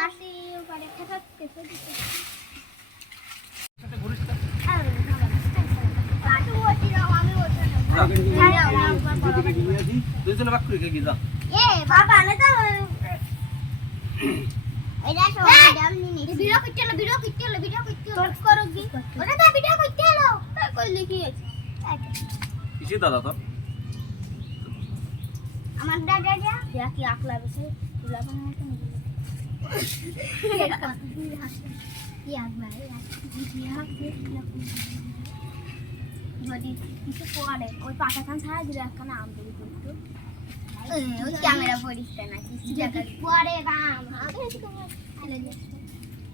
মাসি করে খেতে দিতে দুইজনে বাক করে গিয়ে যা এ বাবা না তো এটা তো ডামনি নি ভিডিও করতে তোর করো কি ওটা তো ভিডিও করতে হলো কইলে কি আছে কিসে দাদা তো আমার দাদা যা কি আকলা বসে তুলা বানাতে কি আকলা যদি কিছু পড়ে ওই পাটাখান ছাড়া দিলে একখানা আম তৈরি করতো ওই ক্যামেরা পড়িস না কিছু জায়গা পরে আম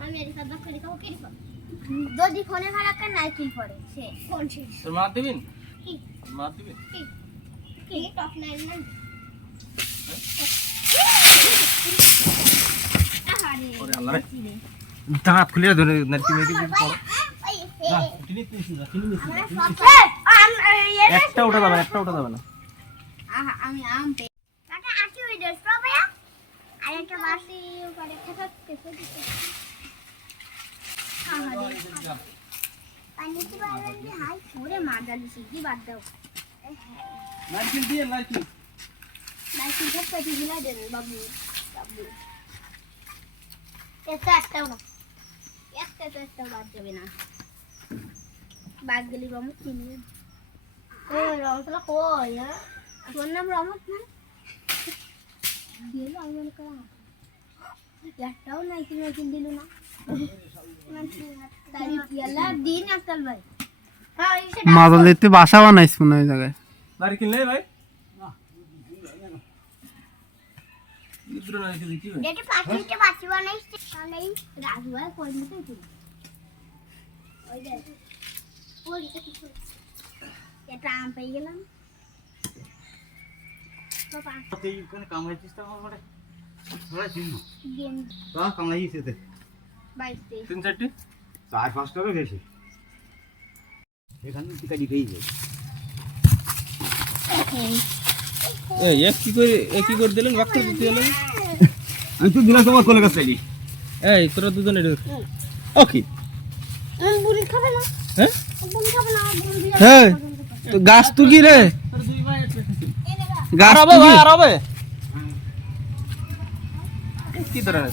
আমি এর সাথে করে খাবো কি যদি ফোনে ভাড়া নাইকিল পড়ে সে কোন ছিল তোর মা দিবেন কি মা দিবেন কি টপ লাইন না আরে ওরে আল্লাহ রে দাঁত খুলে ধরে নাকি মেকি পড়ো না তিনি তিনশো না তিনি নিছি একটা ওটা যাবে না আমি আম পে কাকা আছি ওই দশ টাকা আর একটা বাসি করে খেতে দিতে পানি কি বাড়ান দি হাই ওরে মাদালি সিদ্ধি বাদ দাও নারকেল দিয়ে নারকেল সব পেটি দিলা দেন বাবু এটা একটাও না একটা বাদ যাবে না বাদ গেলি রমত কিনবে ও রমতলা কই হ্যাঁ তোর নাম রমত না দিল আমি মনে করা একটাও নাই কিন দিল না তাই ইয়ালা দিন আজকাল ভাই মাদল দিতে বাসা বানাইছ মনে ওই জায়গায় নারকেল নেই ভাই ইদ্রো নারকেল কি ভাই এটা পাঁচটা বাচ্চা বানাইছে তাহলে রাজু ভাই কোন দিতে তুই ওই দেখ ওই কিছু এটা আম পেয়ে গেলাম বাবা তুই কোন কামাইছিস তো আমার বড় থোড়া চিহ্ন গেম তো কামাইছিস তে 22 তিন চারটি 4-5 টাকা বেশি এখানে টিকা দিতেই যায় কি করে দিলেন বাক করে দিতে দিলেন আমি তো দিলা তোমার কোলে কাছে চাইলি এই তোরা দুজনে ওকে বুড়ি খাবে না হ্যাঁ বুড়ি খাবে না বুড়ি হ্যাঁ তো গাছ তো কি রে গাছ তো কি কি ধরনের